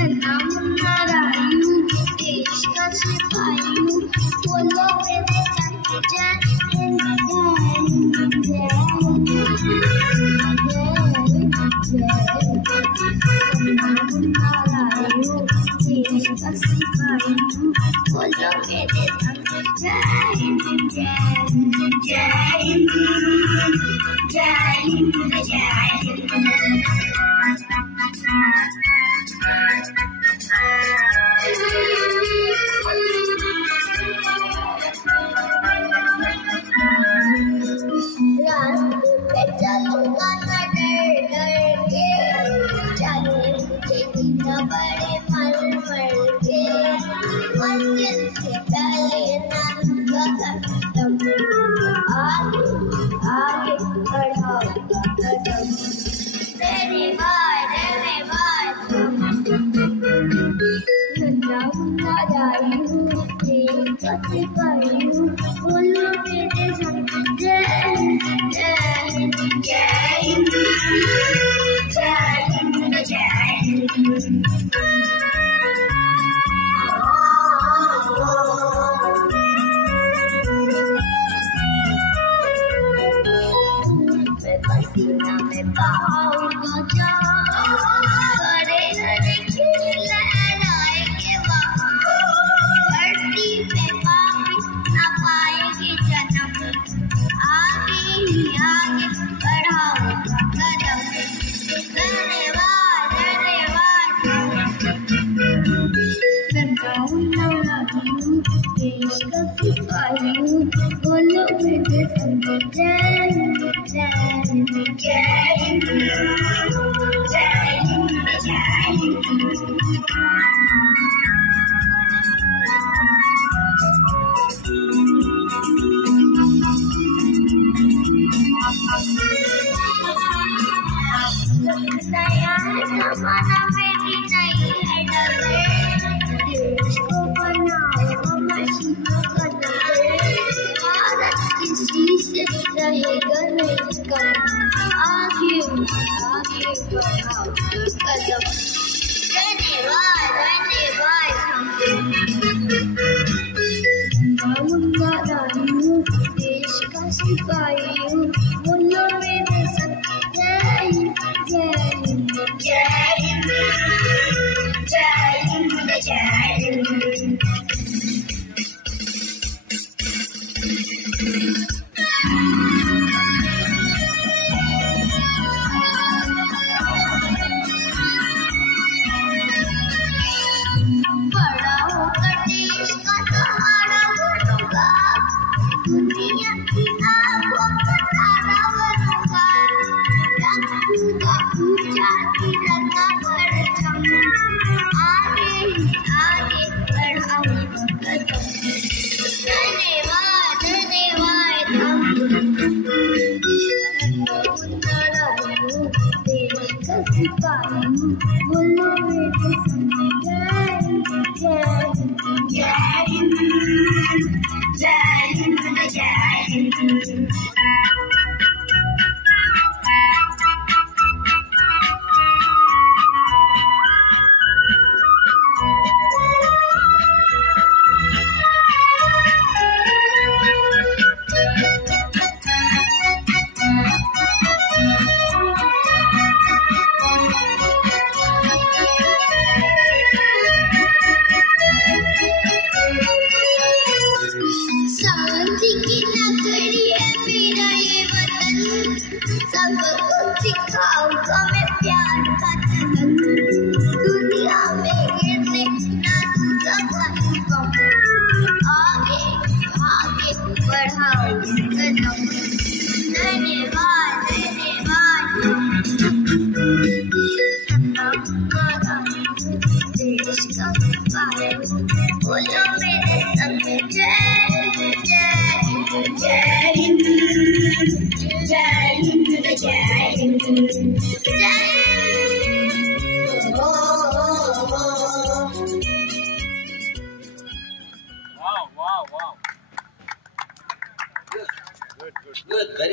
नन्ना मुन्ना रायू देश का सिपाही हूँ, बोलो मेरे संग जय हिंद जय हिंद नन्ना मुन्ना रायू देश का सिपाही हूँ, बोलो मेरे संग जय हिंद जय हिंद जय हिंद जय हिंद जय हिंद। चलूंगा न डर डर के, चले मुझे दिन बड़े मर मर के, मंजिल से पहले न कदम आगे आगे बढ़ाओ कदम, तेरे भाई नन्ना मुन्ना रायू देश का सिपाही हूँ, बोलो मेरे संग जय हिंद जय हिंद जय हिंद जय हिंद जय हिंद। पसीना में बहाऊंगा जहाँ, हरे हरे खिल लहराएंगे वहाँ, धरती पे वापिस न पाएंगे जन्म, आगे ही आगे बढ़ाओ कदम, धन्यवाद नन्ना मुन्ना रायू देश का सिपाही हूँ, बोलो मेरे संग जय हिंद जय हिंद जय हिंद जय हिंद जय हिंद। नया है जमाना मेरी नई है डगर, देश को बनाओ मशीन कदर, भारत किसी से रहेगा नहीं कम, आगे आगे बढ़ाओ कदम, धन्यवाद नन्ना मुन्ना रायू देश का सिपाही हूँ, बोलो मेरे संग जय हिंद जय हिंद जय हिंद जय हिंद जय हिंद। बड़ा होकर देश का सहारा बनूंगा, दुनिया की आंखों का तारा बनूंगा, रखूंगा ऊंचा तिरंगा परचम, आगे ही आगे बढ़ाऊंगा कदम, धन्यवाद नन्ना मुन्ना रायू देश का सिपाही हूँ, बोलो मेरे संग जय हिंद जय हिंद जय हिंद जय हिंद। शांति की नगरी है मेरा ये वतन, सबको सिखाऊंगा मैं प्यार का तन, दुनिया में गिरने ना दूंगा कहीं कम, आगे आगे बढ़ाओ कदम, धन्यवाद नन्ना मुन्ना रायू देश का सिपाही हूँ, बोलो मेरे संग जय जय हिंद जय हिंद जय हिंद जय। Wow, wow, wow. Good. Very